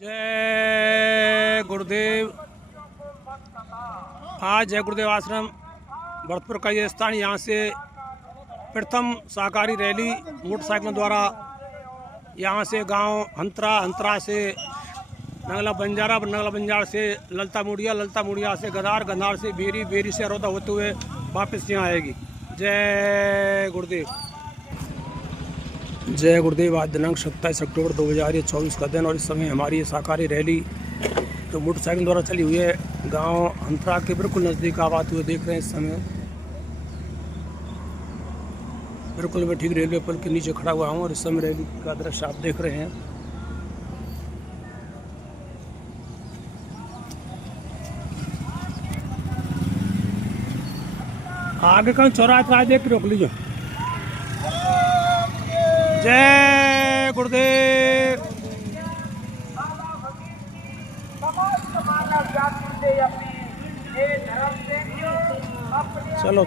जय गुरुदेव। आज जय गुरुदेव आश्रम भरतपुर का ये स्थान, यहाँ से प्रथम सहकारी रैली मोटरसाइकिलों द्वारा यहाँ से गांव हंतरा से नंगला बंजार से ललता मुड़िया से गदार से बेरी से अरोदा होते हुए वापस यहाँ आएगी। जय गुरुदेव। जय गुरुदेव। आज दिनांक 27 अक्टूबर 2024 का दिन और इस समय हमारी सहकारी रैली जो मोटरसाइकिल द्वारा चली हुई है गांव हंतरा के बिल्कुल नज़दीक आप आते हुए देख रहे हैं। इस समय बिल्कुल मैं ठीक रेलवे पुल के नीचे खड़ा हुआ हूं और इस समय रैली का दृश्य आप देख रहे हैं। आगे कहीं चौराहा देख के रोक लीजिए। जय गुरुदेव। चलो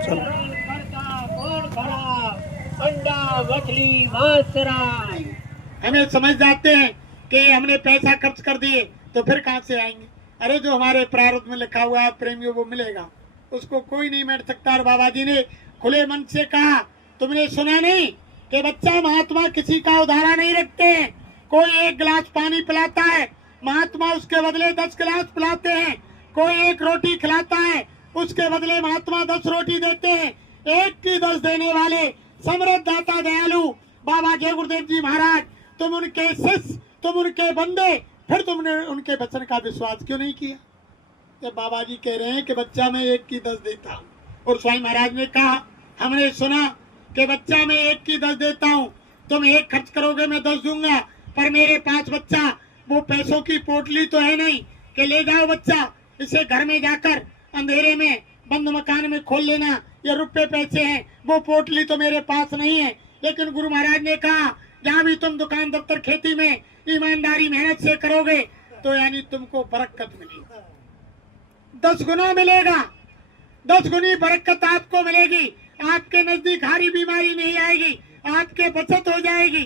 हमें समझ जाते हैं कि हमने पैसा खर्च कर दिए तो फिर कहां से आएंगे। अरे जो हमारे प्रारब्ध में लिखा हुआ है प्रेमियों वो मिलेगा, उसको कोई नहीं मिट सकता। और बाबा जी ने खुले मन से कहा, तुमने सुना नहीं कि बच्चा महात्मा किसी का उधारा नहीं रखते हैं। कोई एक गिलास पानी पिलाता है, महात्मा उसके बदले 10 गिलास पिलाते हैं। कोई एक रोटी खिलाता है, उसके बदले महात्मा 10 रोटी देते हैं। एक की 10 देने वाले समृद्ध दाता दयालु बाबा जय गुरुदेव जी महाराज, तुम उनके शिष्य, तुम उनके बंदे, फिर तुमने उनके वचन का विश्वास क्यों नहीं किया। जब बाबा जी कह रहे हैं कि बच्चा मैं 1 की 10 देता हूँ, और स्वामी महाराज ने कहा हमने सुना कि बच्चा मैं 1 की 10 देता हूँ, तुम 1 खर्च करोगे मैं 10 दूंगा। पर मेरे पास बच्चा वो पैसों की पोटली तो है नहीं कि ले जाओ बच्चा इसे घर में जाकर अंधेरे में बंद मकान में खोल लेना, ये रुपए पैसे हैं, वो पोटली तो मेरे पास नहीं है। लेकिन गुरु महाराज ने कहा जहाँ भी तुम दुकान दफ्तर खेती में ईमानदारी मेहनत से करोगे तो यानी तुमको बरकत मिलेगी, 10 गुना मिलेगा, 10 गुनी बरकत आपको मिलेगी। आपके नजदीक हारी बीमारी नहीं आएगी, आपके बचत हो जाएगी,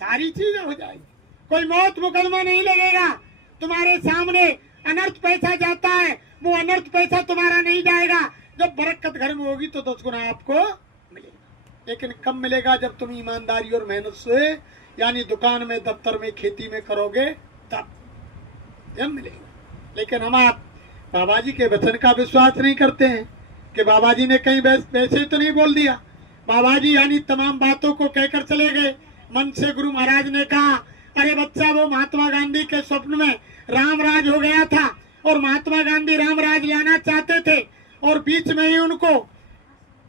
सारी चीजें हो जाएगी, कोई मौत मुकदमा नहीं लगेगा। तुम्हारे सामने अनर्थ पैसा जाता है, वो अनर्थ पैसा तुम्हारा नहीं जाएगा। जब बरकत घर में होगी तो 10 गुना आपको मिलेगा। लेकिन कब मिलेगा? जब तुम ईमानदारी और मेहनत से यानी दुकान में दफ्तर में खेती में करोगे तब जब मिलेगा। लेकिन हम आप बाबा जी के वचन का विश्वास नहीं करते हैं कि बाबा जी ने कहीं वैसे तो नहीं बोल दिया। बाबा जी यानी तमाम बातों को कहकर चले गए। मन से गुरु महाराज ने कहा, अरे बच्चा वो महात्मा गांधी के स्वप्न में रामराज हो गया था और महात्मा गांधी रामराज लाना चाहते थे, और बीच में ही उनको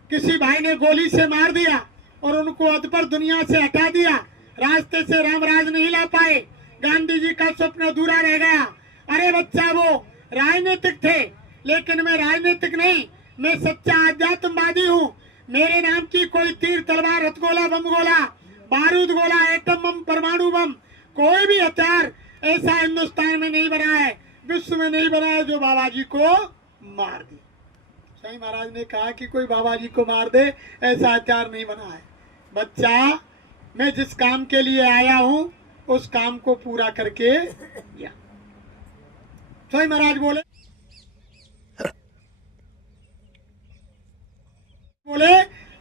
किसी भाई ने गोली से मार दिया और उनको अधपर दुनिया से हटा दिया। रास्ते से रामराज नहीं ला पाए, गांधी जी का स्वप्न अधूरा रह गया। अरे बच्चा वो राजनीतिक थे, लेकिन मैं राजनीतिक नहीं, मैं सच्चा आध्यात्मवादी हूँ। मेरे नाम की कोई तीर तलवार हथगोला बम गोला बारूद गोला एटम बम परमाणु बम कोई भी हथियार ऐसा हिंदुस्तान में नहीं बना है, विश्व में नहीं बना है जो बाबा जी को मार दे। स्वामी महाराज ने कहा कि कोई बाबा जी को मार दे ऐसा हथियार नहीं बना है। बच्चा मैं जिस काम के लिए आया हूँ उस काम को पूरा करके या स्वामी महाराज बोले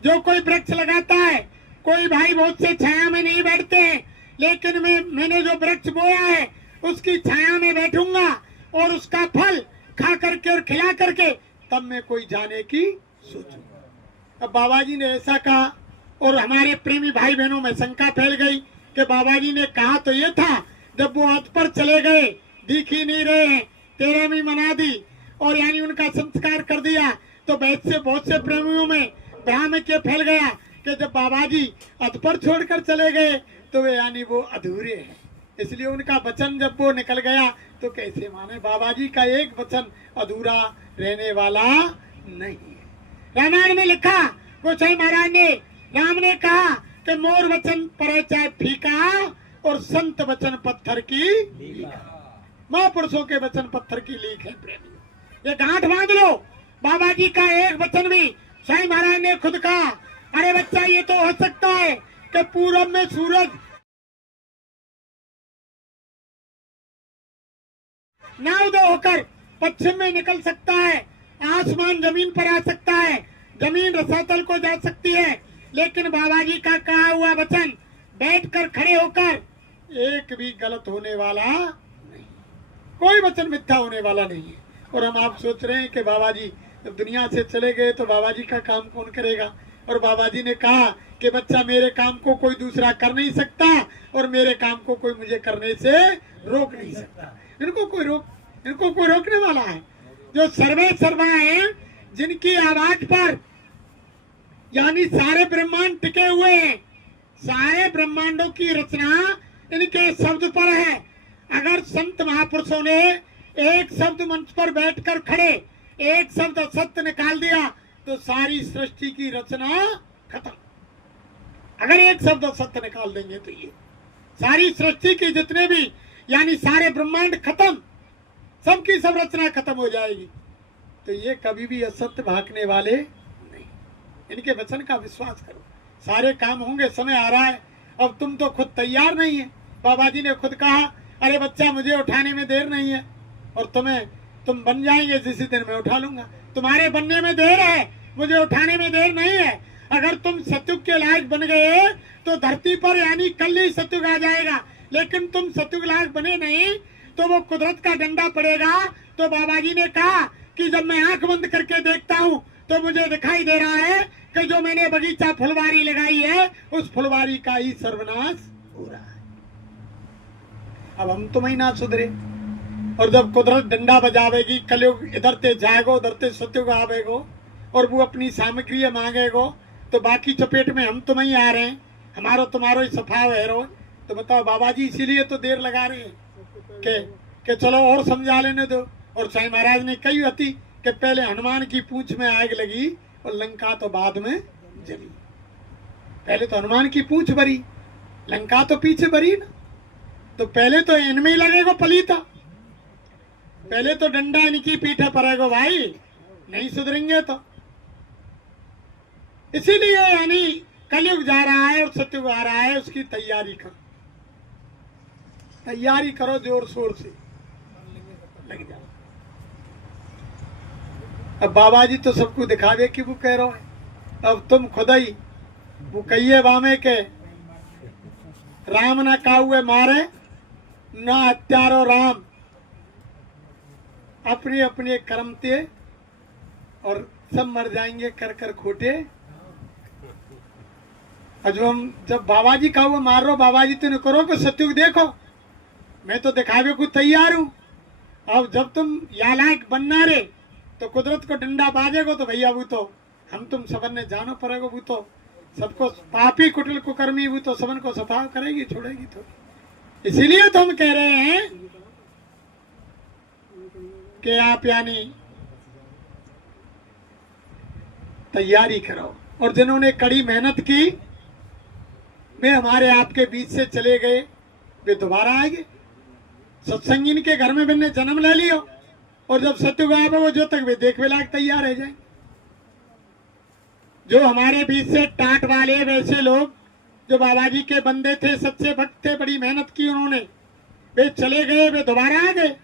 जो कोई वृक्ष लगाता है, कोई भाई बहुत से छाया में नहीं बैठते हैं, लेकिन मैंने जो वृक्ष बोया है उसकी छाया में बैठूंगा और उसका फल खा करके और खिला करके तब मैं कोई जाने की सोचूंगा। अब बाबा जी ने ऐसा कहा और हमारे प्रेमी भाई बहनों में शंका फैल गई कि बाबा जी ने कहा तो ये था, जब वो हद पर चले गए दिख ही नहीं रहे हैं, 13वीं मना दी और यानी उनका संस्कार कर दिया, तो बहुत से प्रेमियों में भ्रम ये फैल गया कि जब बाबा जी अध पर छोड़कर चले गए तो वे यानी वो अधूरे हैं। इसलिए उनका वचन जब वो निकल गया तो कैसे माने। बाबा जी का एक वचन अधूरा रहने वाला नहीं है। रामायण में लिखा गोसाई महाराज ने, राम ने कहा कि मोर वचन पर चाहे फीका और संत वचन पत्थर की महापुरुषों के वचन पत्थर की लीक है। प्रेमी ये गांठ बांध लो, बाबा जी का एक वचन भी स्वामी महाराज ने खुद कहा, अरे बच्चा ये तो हो सकता है कि पूरब में सूरज नाव दो होकर पश्चिम में निकल सकता है, आसमान जमीन पर आ सकता है, जमीन रसातल को जा सकती है, लेकिन बाबा जी का कहा हुआ वचन बैठकर खड़े होकर एक भी गलत होने वाला नहीं, कोई वचन मिथ्या होने वाला नहीं है। और हम आप सोच रहे हैं कि बाबा जी जब दुनिया से चले गए तो बाबा जी का काम कौन करेगा। और बाबा जी ने कहा कि बच्चा मेरे काम को कोई दूसरा कर नहीं सकता और मेरे काम को कोई मुझे करने से रोक नहीं सकता। इनको कोई रोकने वाला है। जो सर्वे सर्वा है, जिनकी आवाज पर यानी सारे ब्रह्मांड टिके हुए हैं, सारे ब्रह्मांडों की रचना इनके शब्द पर है। अगर संत महापुरुषों ने एक शब्द मंच पर बैठकर खड़े एक शब्द असत्य निकाल दिया तो सारी सृष्टि की रचना खत्म। अगर एक शब्द असत्य निकाल देंगे तो ये सारी सृष्टि की जितने भी यानी सारे ब्रह्मांड खत्म, सबकी सब रचना खत्म हो जाएगी। तो ये कभी भी असत्य भागने वाले नहीं, इनके वचन का विश्वास करो, सारे काम होंगे। समय आ रहा है, अब तुम तो खुद तैयार नहीं है। बाबा जी ने खुद कहा अरे बच्चा मुझे उठाने में देर नहीं है, और तुम बन जाएंगे जिस दिन मैं उठा लूंगा। तुम्हारे बनने में देर है, मुझे उठाने में देर नहीं है। अगर तुम सतयुग के लायक बन गए तो धरती पर यानी कल ही सतयुग आ जाएगा, लेकिन तुम सतयुग लायक बने नहीं तो वो कुदरत का डंडा पड़ेगा। तो बाबा जी ने कहा कि जब मैं आंख बंद करके देखता हूँ तो मुझे दिखाई दे रहा है कि जो मैंने बगीचा फुलवारी लगाई है उस फुलवारी का ही सर्वनाश हो रहा है। अब हम तुम ही ना सुधरे, और जब कुदरत डंडा बजावेगी, कलयुग इधर ते जाएगो उधर ते सतयुग आवेगो और वो अपनी सामग्री मांगेगो, तो बाकी चपेट में हम तुम ही आ रहे हैं, हमारो तुम्हारो ही सफाव है रो। तो बताओ बाबा जी इसीलिए तो देर लगा रहे हैं कि चलो और समझा लेने दो। और साईं महाराज ने कही होती कि पहले हनुमान की पूंछ में आग लगी और लंका तो बाद में जली। पहले तो हनुमान की पूंछ भरी, लंका तो पीछे भरी ना। तो पहले तो इनमें ही लगेगा पलीता, पहले तो डंडा इनकी पीठे पड़ेगा भाई, नहीं सुधरेंगे तो। इसीलिए यानी कलयुग जा रहा है और सतयुग आ रहा है, उसकी तैयारी करो जोर शोर से, लग जाओ। अब बाबा जी तो सबको दिखावे कि वो कह रहे हो, अब तुम खुद ही वो कहिए बामे के राम ना काहुए मारे ना हत्यारो राम, अपने अपने कर्म ते और सब मर जाएंगे कर कर खोटे। जब बाबा जी का वो मार रो, बाबा जी तो नहीं करो कि सतयुग देखो, मैं तो दिखावे को तैयार हूं। अब जब तुम या लायक बनना रे तो कुदरत को डंडा बाजेगो तो भैया वो तो हम तुम सबन ने जानो पड़ेगा, वो तो सबको पापी कुटिल कुकर्मी वो तो सबन को सफाव करेगी छोड़ेगी। तो इसीलिए तो हम कह रहे हैं कि आप यानी तैयारी करो। और जिन्होंने कड़ी मेहनत की वे हमारे आपके बीच से चले गए, वे दोबारा आएंगे। सत्संगी इनके घर में मैंने जन्म ले लियो, और जब सत्युग आएगा वो जो तक वे देखने लायक तैयार रह जाए। जो हमारे बीच से टाट वाले वैसे लोग जो बाबा जी के बंदे थे, सच्चे भक्त थे, बड़ी मेहनत की उन्होंने, वे चले गए, वे दोबारा आ गए।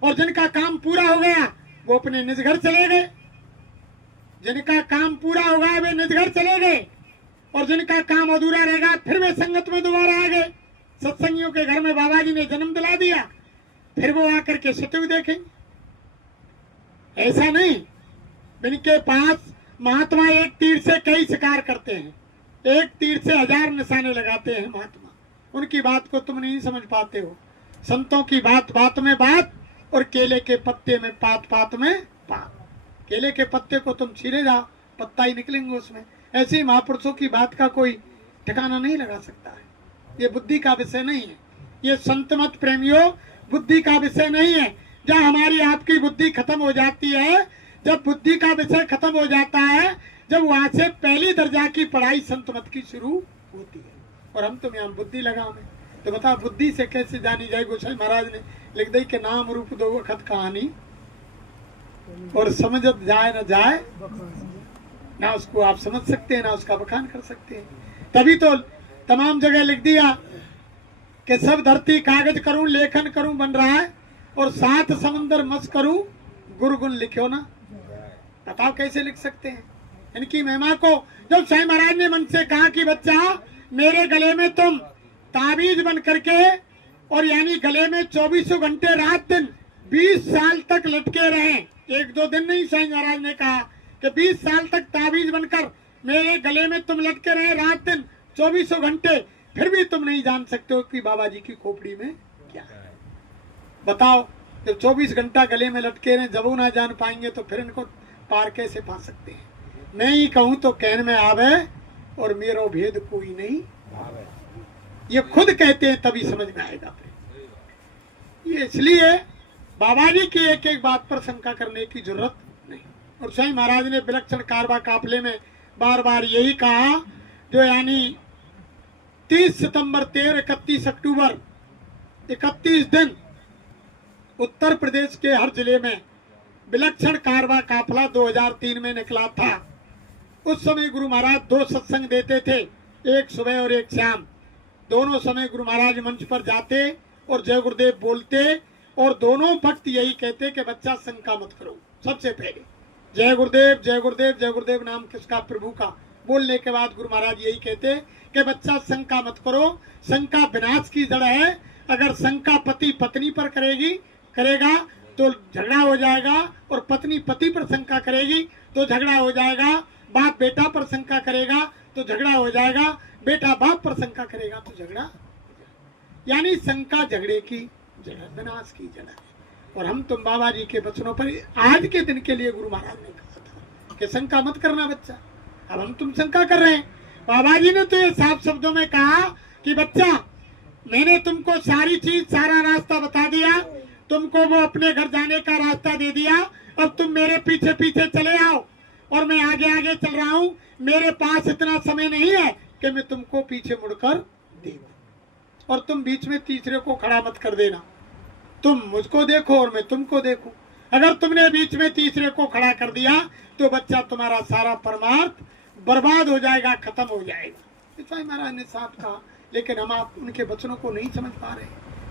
और जिनका काम पूरा हो गया वो अपने निज घर चले गए, जिनका काम पूरा हो गया वे निज घर चले गए, और जिनका काम अधूरा रहेगा फिर वे संगत में दोबारा आ गए। सत्संगियों के घर में बाबा जी ने जन्म दिला दिया, फिर वो आकर के सतयुग देखेंगे। ऐसा नहीं, इनके पास महात्मा एक तीर से कई शिकार करते हैं, एक तीर से 1000 निशाने लगाते हैं महात्मा। उनकी बात को तुम नहीं समझ पाते हो। संतों की बात बात में बात और केले के पत्ते में पात पात में पात। केले के पत्ते को तुम छीले जाओ, पत्ता ही निकलेंगे उसमें। ऐसे ही महापुरुषों की बात का कोई ठिकाना नहीं लगा सकता है। ये बुद्धि का विषय नहीं है, ये संत मत प्रेमियों बुद्धि का विषय नहीं है। जब हमारी आपकी बुद्धि खत्म हो जाती है, जब बुद्धि का विषय खत्म हो जाता है, जब वहां से पहली दर्जा की पढ़ाई संत मत की शुरू होती है, और हम तुम यहाँ बुद्धि लगाओ में। तो बता बुद्धि से कैसे जानी जाए। गोसाई महाराज ने लिख दी के नाम रूप दो वक्त कहानी, और समझ जाए न जाए ना उसको आप समझ सकते हैं ना उसका बखान कर सकते हैं। तभी तो तमाम जगह लिख दिया कि सब धरती कागज करूं लेखन करूं बन रहा है, और 7 समंदर मस करूं गुरु गुण लिखो ना। बताओ कैसे लिख सकते हैं इनकी महिमा को। जब साईं महाराज ने मन से कहा कि बच्चा मेरे गले में तुम ताबीज बन करके और यानी गले में 24 घंटे रात दिन 20 साल तक लटके रहे, 1-2 दिन नहीं, साईं महाराज ने कहा कि 20 साल तक ताबीज बनकर मेरे गले में तुम लटके रहे रात दिन 24 घंटे, फिर भी तुम नहीं जान सकते हो कि बाबा जी की खोपड़ी में क्या है। बताओ जब 24 घंटा गले में लटके रहे, जब वो ना जान पाएंगे तो फिर इनको पार कैसे पा सकते हैं। मैं ही कहूं तो कहन में आवे और मेरो भेद कोई नहीं आवे, ये खुद कहते हैं तभी समझ में आएगा। ये इसलिए बाबा जी की एक एक बात पर शंका करने की जरूरत नहीं। और साईं महाराज ने विलक्षण कारवा काफले में बार बार यही कहा, जो यानी 30 सितंबर 13 31 अक्टूबर 31 दिन उत्तर प्रदेश के हर जिले में विलक्षण कारवा काफला 2003 में निकला था। उस समय गुरु महाराज 2 सत्संग देते थे, एक सुबह और एक शाम। दोनों समय गुरु महाराज मंच पर जाते और जय गुरुदेव बोलते और दोनों भक्त यही कहते कि बच्चा शंका मत करो। सबसे पहले जय गुरुदेव जय गुरुदेव जय गुरुदेव नाम किसका, प्रभु का। बोलने के बाद गुरु महाराज यही कहते कि बच्चा शंका मत करो, शंका विनाश की जड़ है। अगर शंका पति पत्नी पर करेगा तो झगड़ा हो जाएगा, और पत्नी पति पर शंका करेगी तो झगड़ा हो जाएगा, बाप बेटा पर शंका करेगा तो झगड़ा हो जाएगा, बेटा बाप पर शंका करेगा तो झगड़ा, यानी शंका झगड़े की जड़, विनाश की जड़ है। और हम तुम बाबा जी के वचनों पर आज के दिन के लिए गुरु महाराज ने कहा था कि शंका मत करना बच्चा। अब हम तुम शंका कर रहे हैं। बाबा जी ने तो ये साफ शब्दों में कहा कि बच्चा मैंने तुमको सारी चीज, सारा रास्ता बता दिया, तुमको वो अपने घर जाने का रास्ता दे दिया, अब तुम मेरे पीछे पीछे चले आओ और मैं आगे आगे चल रहा हूँ। मेरे पास इतना समय नहीं है कि मैं तुमको पीछे मुड़कर दे दूं, और तुम बीच में तीसरे को खड़ा मत कर देना। तुम मुझको देखो और मैं तुमको देखूं। अगर तुमने बीच में तीसरे को खड़ा कर दिया तो बच्चा तुम्हारा सारा परमार्थ बर्बाद हो जाएगा, खत्म हो जाएगा। साईं महाराज ने साफ कहा, लेकिन हम आप उनके वचनों को नहीं समझ पा रहे,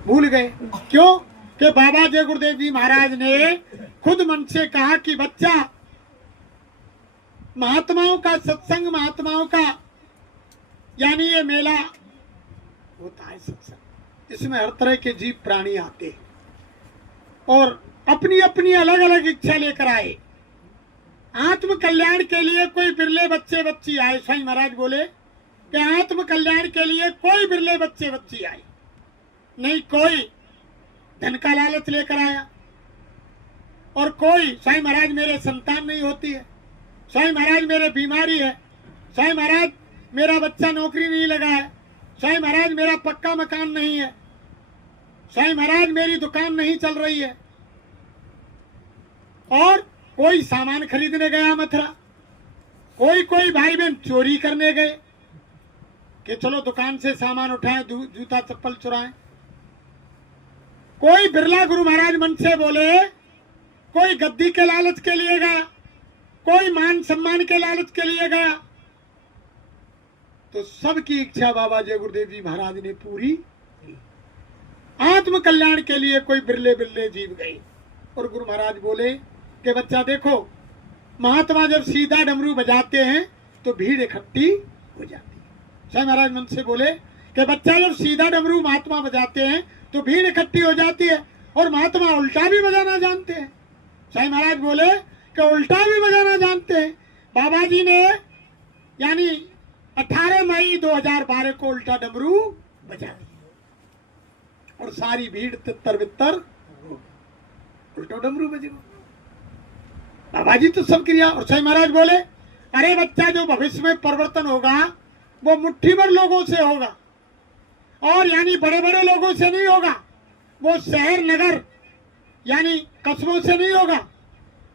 भूल गए। क्यों कि बाबा जय गुरुदेव जी महाराज ने खुद मन से कहा कि बच्चा महात्माओं का सत्संग, महात्माओं का यानी ये मेला होता है सत्संग, इसमें हर तरह के जीव प्राणी आते हैं और अपनी अपनी अलग अलग इच्छा लेकर आए। आत्म कल्याण के लिए कोई बिरले बच्चे बच्ची आए। साईं महाराज बोले कि आत्म कल्याण के लिए कोई बिरले बच्चे बच्ची आए, नहीं कोई धन का लालच लेकर आया, और कोई साईं महाराज मेरे संतान नहीं होती है, साईं महाराज मेरे बीमारी है, साईं महाराज मेरा बच्चा नौकरी नहीं लगा है, साईं महाराज मेरा पक्का मकान नहीं है, साईं महाराज मेरी दुकान नहीं चल रही है। और कोई सामान खरीदने गया मथुरा, कोई भाई बहन चोरी करने गए कि चलो दुकान से सामान उठाएं, जूता चप्पल चुराएं। कोई बिरला गुरु महाराज मन से बोले, कोई गद्दी के लालच के लिए गया, कोई मान सम्मान के लालच के लिए गया। तो सबकी इच्छा बाबा जय गुरुदेव जी महाराज ने पूरी की। आत्म कल्याण के लिए कोई बिरले बिरले जीव गए, और गुरु महाराज बोले कि बच्चा देखो, महात्मा जब सीधा डमरू बजाते हैं तो भीड़ इकट्ठी हो जाती है। साईं महाराज मन से बोले कि बच्चा जब सीधा डमरू महात्मा बजाते हैं तो भीड़ इकट्ठी हो जाती है, और महात्मा उल्टा भी बजाना जानते हैं। साईं महाराज बोले कि उल्टा भी बजाना जानते हैं। बाबा जी ने यानी 18 मई 2012 को उल्टा डमरू बजा दिया, और सारी भीड़ तितर बितर उल्टा डमरू बजे। बाबा जी तो सब क्रिया। और साईं महाराज बोले, अरे बच्चा जो भविष्य में परिवर्तन होगा वो मुट्ठी भर लोगों से होगा, और यानी बड़े बड़े लोगों से नहीं होगा, वो शहर नगर यानी कस्बों से नहीं होगा,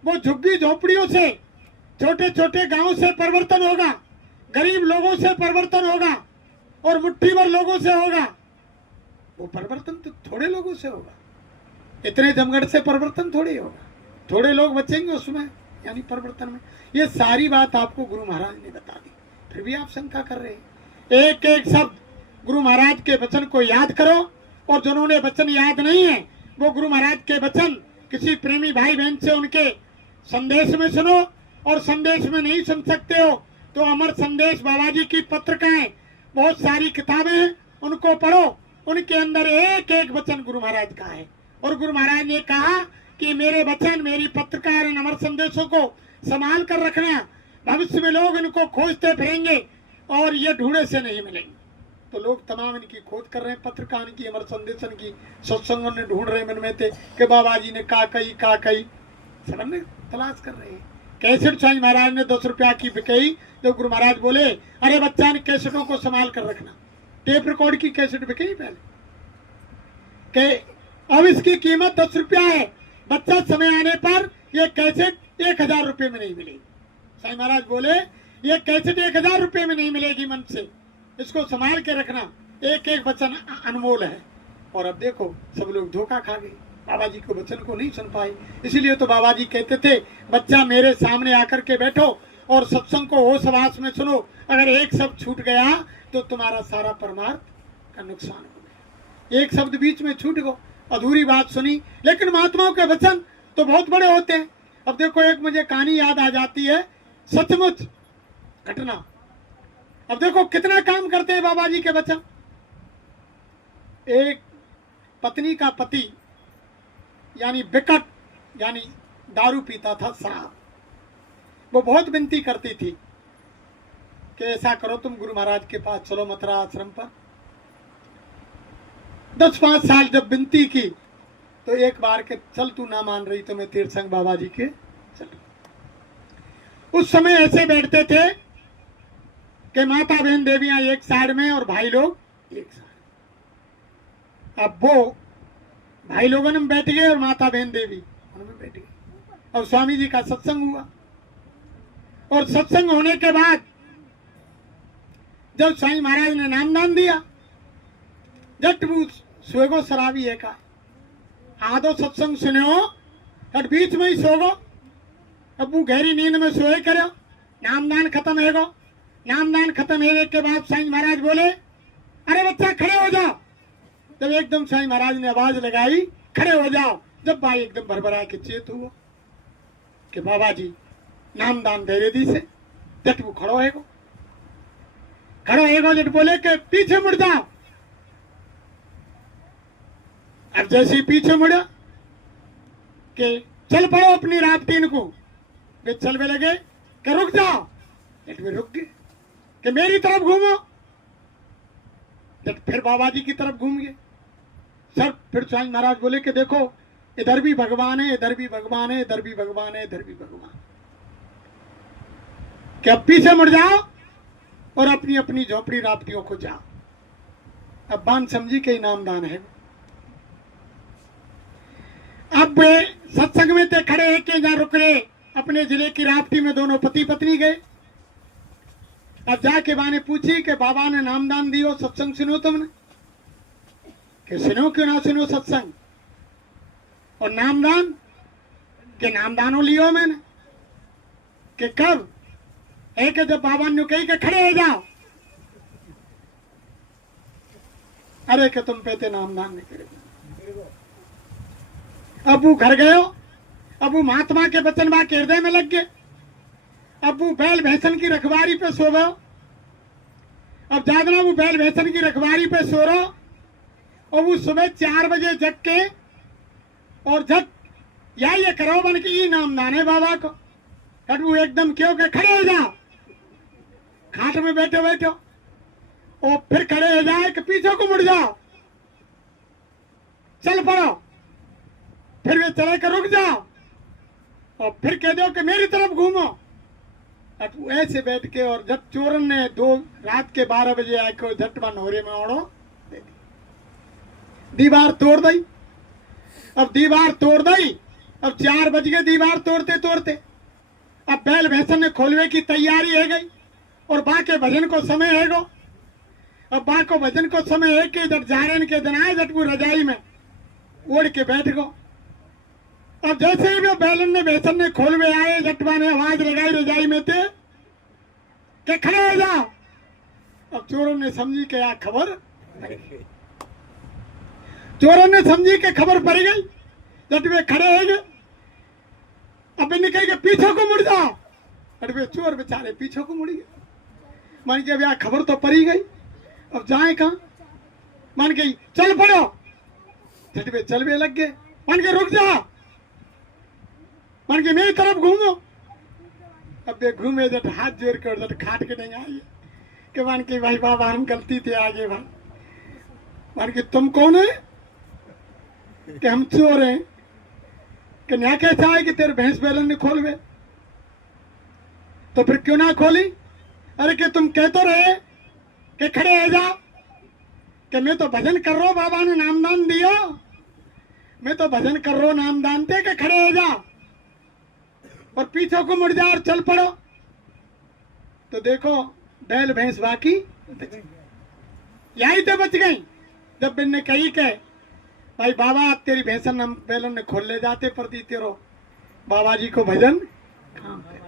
वो झुग्गी झोपड़ियों से, छोटे छोटे गांवों से परिवर्तन होगा, गरीब लोगों से परिवर्तन होगा, और मुट्ठी भर लोगों से होगा। वो परिवर्तन तो थोड़े लोगों से होगा, इतने जमगढ़ से परिवर्तन थोड़ी होगा, थोड़े लोग बचेंगे उसमें यानी परिवर्तन में। ये सारी बात आपको गुरु महाराज ने बता दी, फिर भी आप शंका कर रहे हैं। एक एक शब्द गुरु महाराज के वचन को याद करो, और जिन्होंने वचन याद नहीं है वो गुरु महाराज के वचन किसी प्रेमी भाई बहन से उनके संदेश में सुनो, और संदेश में नहीं सुन सकते हो तो अमर संदेश बाबा जी की पत्रिकाएं, बहुत सारी किताबें हैं, उनको पढ़ो। उनके अंदर एक एक वचन गुरु महाराज का है, और गुरु महाराज ने कहा कि मेरे वचन, मेरी पत्रिका और अमर संदेशों को संभाल कर रखना। भविष्य में लोग इनको खोजते फिरेंगे और ये ढूंढे से नहीं मिलेंगे। तो लोग तमाम इनकी खोज कर रहे हैं, पत्रिका की, अमर संदेशन की, सत्संगों ने ढूंढ रहे मन में थे कि बाबा जी ने का कही सब ने तलाश कर रहे हैं। कैसेट स्वामी महाराज ने 10 रुपया की बिकई, तो गुरु महाराज बोले अरे बच्चा ने कैसेटों को संभाल कर रखना। टेप रिकॉर्ड की कैसेट बिकई पहले के अब इसकी कीमत 10 रुपया है, बच्चा समय आने पर ये कैसेट 1000 रुपये में नहीं मिलेगी। स्वामी महाराज बोले ये कैसेट 1000 रुपये में नहीं मिलेगी, मन से इसको संभाल के रखना, एक एक वचन अनमोल है। और अब देखो सब लोग धोखा खा गए, बाबा जी के वचन को नहीं सुन पाए। इसीलिए तो बाबा जी कहते थे बच्चा मेरे सामने आकर के बैठो और सत्संग को होश हवास में सुनो, अगर एक शब्द छूट गया तो तुम्हारा सारा परमार्थ का नुकसान हो गया। एक शब्द बीच में छूट गो, अधूरी बात सुनी। लेकिन महात्माओं के वचन तो बहुत बड़े होते हैं। अब देखो एक मुझे कहानी याद आ जाती है, सचमुच घटना। अब देखो कितना काम करते हैं बाबा जी के वचन। एक पत्नी का पति यानी बिकट यानी दारू पीता था, शराब। वो बहुत विनती करती थी कि ऐसा करो तुम गुरु महाराज के पास चलो मथुरा आश्रम पर। 10-5 साल जब विनती की तो एक बार के चल तू ना मान रही तो मैं तेरे संग बाबा जी के चल। उस समय ऐसे बैठते थे कि माता बहन देवियां एक साइड में और भाई लोग एक साइड। अब वो भाई लोगों में बैठ गए और माता बहन देवी उनमें बैठ गई। अब स्वामी जी का सत्संग हुआ, और सत्संग होने के बाद जब स्वामी महाराज ने नामदान दिया, जट वो सोएगो शराबी है का आधो सत्संग सुनो और बीच में ही सोगो। अब वो गहरी नींद में सोए करो, नामदान खत्म है। नामदान खत्म होने के बाद स्वामी महाराज बोले अरे बच्चा खड़े हो जाओ। जब एकदम स्वामी महाराज ने आवाज लगाई खड़े हो जाओ, जब भाई एकदम भरभरा के चेत हुआ कि बाबा जी नामदान दे रहे दी से, जट वो खड़ो है जट बोले के पीछे मुड़ जाओ। अब जैसे ही पीछे मुड़ा कि चल पड़ो अपनी राफ्टीन को, वे चलने लगे कि रुक जाओ। जट में रुक गए कि मेरी तरफ घूमो। जट फिर बाबा जी की तरफ घूम गए सर। फिर स्वामी महाराज बोले कि देखो इधर भी भगवान है, इधर भी भगवान है, इधर भी भगवान है, इधर भी भगवान। कि अब पीछे मुड़ जाओ और अपनी अपनी झोपड़ी राफ्टियों को जाओ। अब बान समझी के नामदान है। अब वे सत्संग में थे खड़े हैं कि जहां रुक रहे, अपने जिले की राफ्टी में दोनों पति पत्नी गए। अब जाके बाने पूछी कि बाबा ने नामदान दियो, सत्संग सुनो तुमने? कि सुनो, क्यों ना सुनो सत्संग और नामदान? के नामदानों लियो मैंने। कि कब? एक जब बाबा ने कही कि खड़े हो जाओ। अरे कि तुम पे ते नामदान नहीं करेगा। अब वो घर गयो, अब वो महात्मा के वचन बा के हृदय में लग गए। अब वो बैल भैंसन की रखवारी पे सो गयो। अब जागना वो बैल भैंसन की रखवारी पे सो रहो, और वो सुबह 4 बजे जग के और जग या ये करो बन के नामदान है बाबा को। अब वो एकदम क्यों के खड़े हो जाओ, खाट में बैठो बैठो, और फिर खड़े हो जाए कि पीछे को मुड़ जाओ, चल पड़ो। फिर वे चले कर रुक जाओ और फिर कह दो कि मेरी तरफ घूमो। अब ऐसे बैठ के, और जब चोरन ने रात के 12 बजे आके झटवा नोरे में ओढ़ो दीवार तोड़ दी। अब दीवार तोड़ दी, अब 4 बज गए दीवार तोड़ते तोड़ते। अब बैल भैंसन ने खोलवे की तैयारी है गई, और बा के भजन को समय है गो। अब बा को भजन को समय है कि जब जारन के दिन आए जब वो रजाई में ओढ़ के बैठ गो। अब जैसे ही वो बैलन ने भैंसन ने खोलवे आए, जटवा ने आवाज लगाई रजाई में थे कि खड़े हो जाओ। अब चोरों ने समझी कि यार खबर। चोरों ने समझी कि खबर पड़ गई, जट वे खड़े हो गए। अब इन्हें कहे पीछे को मुड़ जाओ, अरे वे चोर बेचारे पीछे को मुड़ गए। मान के अब खबर तो पड़ी गई, अब जाए कहाँ। मान गई चल पड़ो, झट वे चलवे लग गए। मान के रुक जाओ, मान के मेरी तरफ घूमो। अब वे घूमे, जट हाथ जोड़ कर जट खाट के नहीं आई कि मान के भाई बाबा हम गलती थे आगे भाई। मान के तुम कौन है कि हम चोर हैं, कि न्याय कैसा है कि तेरे भैंस बैलन ने खोलवे, तो फिर क्यों ना खोली। अरे कि तुम कह तो रहे कि खड़े हो जा, कि मैं तो भजन कर रहा हूं, बाबा ने नामदान दिया, मैं तो भजन कर रहा हूं नामदान थे कि खड़े हो जा और पीछे को मुड़ जा और चल पड़ो। तो देखो बैल भैंस बाकी यही तो बच गई। जब इनने कही के भाई बाबा आप तेरी भैंसन हम बैलन ने खोल ले जाते पर दी तेरो बाबा जी को भजन काम है।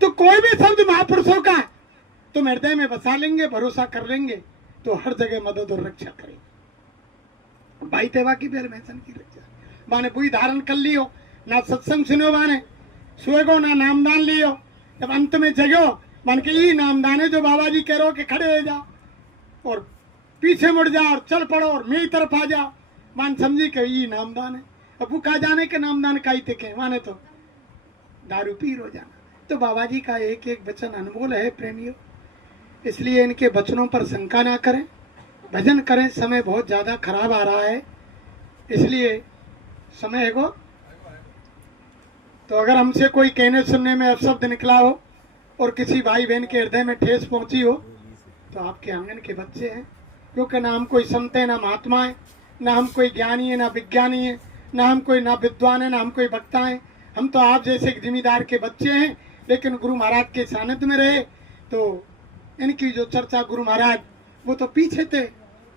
तो कोई भी शब्द महापुरुषों का तुम हृदय में बसा लेंगे, भरोसा कर लेंगे, तो हर जगह मदद और रक्षा करेंगे। भाई तेवा की बैल भैंसन की रक्षा माने बुई धारण कर लियो, ना सत्संग सुनो माने सोएगो, ना नामदान लियो, जब अंत में जगो मान के यही नामदान है जो बाबा जी कह रहे हो कि खड़े हो जाओ और पीछे मुड़ जाओ और चल पड़ो और मेरी तरफ आ जाओ, मान समझी के यही नामदान है। अब वो कहा जाने के नामदान का ही थे माने तो दारू पी हो जाना। तो बाबा जी का एक एक वचन अनमोल है प्रेमियों, इसलिए इनके वचनों पर शंका ना करें, भजन करें। समय बहुत ज़्यादा खराब आ रहा है, इसलिए समय को तो अगर हमसे कोई कहने सुनने में अपशब्द निकला हो और किसी भाई बहन के हृदय में ठेस पहुंची हो, तो आपके आंगन के बच्चे हैं, क्योंकि ना हम कोई संत है, ना महात्मा है, ना हम कोई ज्ञानी है, ना विज्ञानी है, ना हम कोई ना विद्वान है, ना हम कोई वक्ता है। हम तो आप जैसे एक जिम्मेदार के बच्चे हैं, लेकिन गुरु महाराज के सानिध्य में रहे तो इनकी जो चर्चा गुरु महाराज वो तो पीछे थे,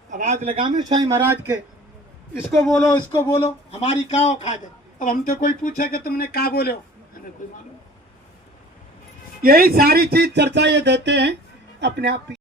आवाज लगाने स्वामी महाराज के इसको बोलो हमारी का औकात है। अब हमसे कोई पूछे कि तुमने क्या बोले हो, हमें कोई मालूम। यही सारी चीज चर्चा ये देते हैं अपने आप।